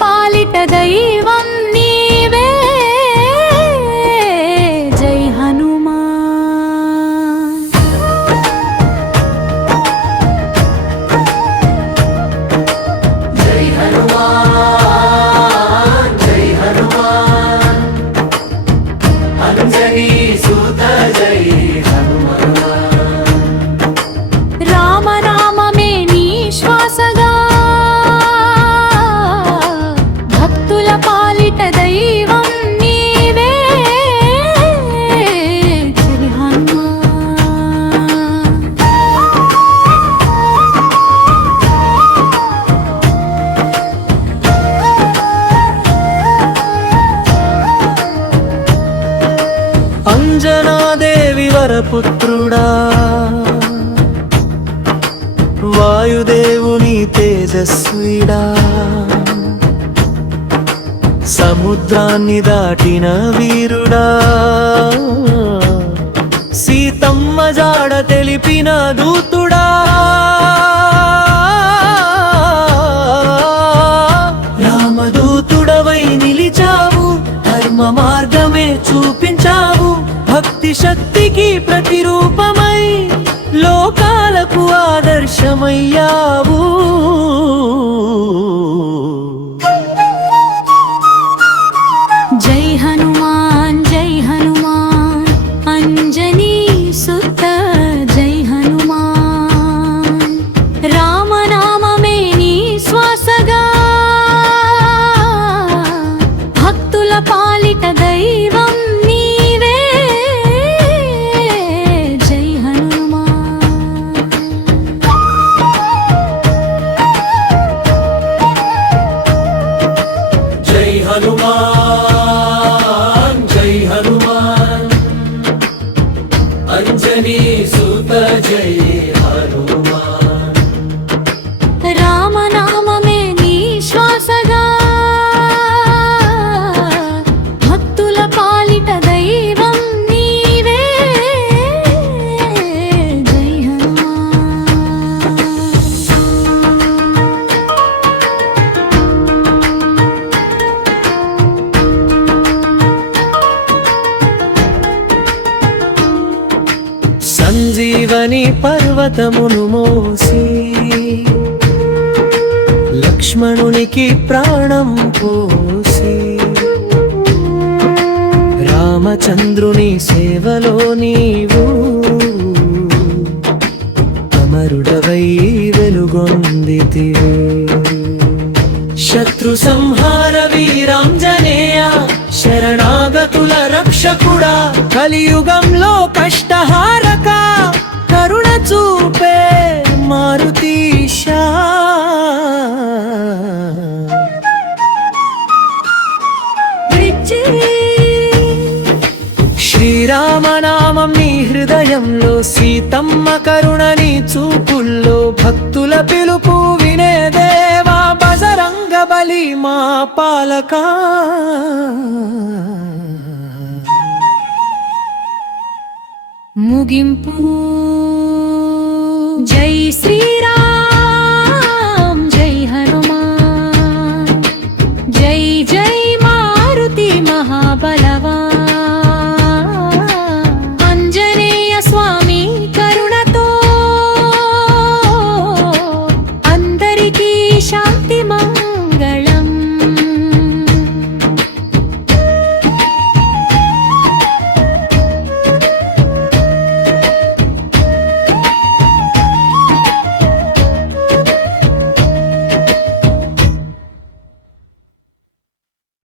పాలిట దైవం నీవే జై హనుమాన్ జై హనుమాన్ జై హనుమాన్ అంజనీ సుత జై హనుమాన్ రామనామమే నీ శ్వాసగా భక్తుల పాలిట దైవం నీవే జై హనుమాన్ అంజనాదేవి వరపుత్రుడా వాయుదేవుని తేజస్విడా సముద్రాన్ని దాటిన వీరుడా సీతమ్మ జాడ తెలిపిన దూతుడా రామదూతుడవై నిలిచావు ధర్మ మార్గమే చూపించావు భక్తి శక్తికి ప్రతిరూపమై లోకాలకు ఆదర్శమయ్యావు జై హనుమాన్ అంజనీ సుత జై హనుమాన్ రామనామమే నీ శ్వాసగా భక్తుల పాలిట దైవం నీవే జై హనుమాన్ జై హనుమాన్ జై హనుమాన్ అంజనీ సుత జై హనుమాన్ రామనామమే నీ శ్వాసగా భక్తుల పాలిట దైవం నీవే జై హనుమాన్ సంజీవని పర్వతమును మోసి లక్ష్మణునికి ప్రాణం పోసి రామచంద్రుని సేవలో నీవు అమరుడవై వెలుగొందితివి శత్రు సంహార వీరాంజనేయ శరణాగతుల రక్షకుడా కలియుగంలో కష్టహారక కరుణ చూపే మారుతీశా శ్రీరామనామం నీ హృదయంలో సీతమ్మ కరుణని చూపుల్లో భక్తుల పిలుపు వినే దేవా బజరంగ బలి మా పాలకా ముగింపు జై శ్రీరామ్ జై హనుమాన్ జై జై